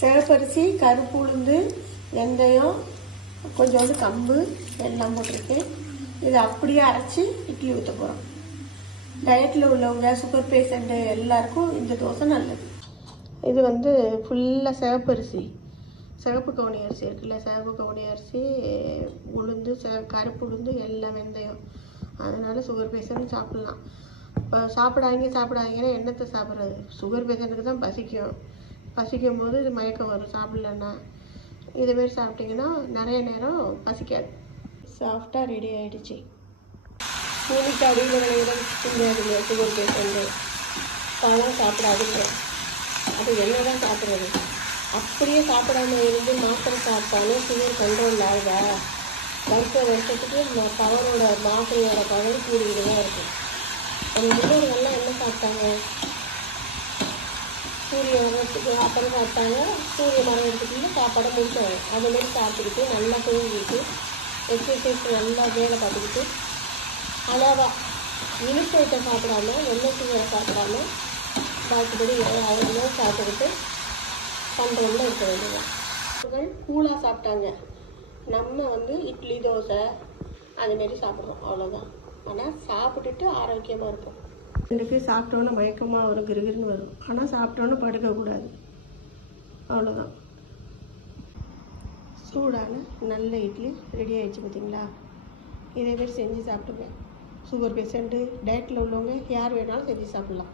சிவப்பரிசி, கருப்பு உளுந்து, வெந்தயம், கொஞ்சோண்டு கம்பு எல்லாம் போட்டிருக்கேன். இதை அப்படியே அரைச்சி இட்லி ஊற்ற போகிறோம். டயட்டில் உள்ளவங்க, சுகர் பேஷண்ட்டு எல்லாருக்கும் இந்த தோசை நல்லது. இது வந்து ஃபுல்லாக சிவப்பரிசி, சிவப்பு கவுனி அரிசி இருக்குல்ல, சிவப்பு கவுனி அரிசி, உளுந்து, கருப்பு உளுந்து, எல்லாம் வெந்தயம். அதனால சுகர் பேஷண்ட் சாப்பிட்லாம். இப்போ சாப்பிடாங்கன்னா என்னத்தை சாப்பிட்றது? சுகர் பேஷண்ட்டுக்கு தான் பசிக்கும் போது இது மயக்கம் வரும். சாப்பிட்லன்னா இதுமாரி சாப்பிட்டிங்கன்னா நிறைய நேரம் பசிக்காது. சாஃப்டாக ரெடி ஆகிடுச்சு. பூமிக்கு அடியில் விளையிற திங்காதுங்க சுகர் பேஷண்ட்டு. பழம் சாப்பிடாதுங்க. அது என்ன தான் சாப்பிட்றது? அப்படியே சாப்பிடாம இருந்து மாத்திரை சாப்பிட்டாலும் சுகர் கண்ட்ரோல் ஆகுதா? வருஷத்துக்கு பவனோட மாத்திரையோட பவர் கூடிக்கிட்டு தான் இருக்கும். நம்ம முன்னோர்கள்லாம் என்ன சாப்பிட்டாங்க? சூரிய மரத்துக்கு அப்புறம் சாப்பிட்டாங்க. சூரிய மரம் எடுத்துக்கிட்டு சாப்பாடை முடிச்சாங்க. அதுமாரி சாப்பிட்டுக்கிட்டு நல்லா தூங்கிக்கிட்டு எக்ஸசைஸ் நல்லா வேலை பார்த்துக்கிட்டு அளவாக இனிப்பு ஐட்டம் சாப்பிடாம, வெள்ளை சுகரை சாப்பிடாம, பாக்கிப்படி அவ்வளோ சாப்பிட்டுக்கிட்டு கண்ட்ரோலில் இருக்க வேண்டியது. கூழாக சாப்பிட்டாங்க. நம்ம வந்து இட்லி, தோசை அதுமாரி சாப்பிட்றோம், அவ்வளோதான். ஆனால் சாப்பிட்டுட்டு ஆரோக்கியமாக இருப்போம். எனக்கு சாப்பிட்டோன்னே மயக்கமாக வரும், கிருகிருன்னு வரும். ஆனால் சாப்பிட்டோன்னே படுக்கக்கூடாது, அவ்வளோதான். சூடான நல்ல இட்லி ரெடி ஆகிடுச்சு பார்த்தீங்களா? இதேமாரி செஞ்சு சாப்பிடுங்க. சுகர் பேஷண்ட்டு, டயட்டில் உள்ளவங்க யார் வேணாலும் செஞ்சு சாப்பிட்லாம்.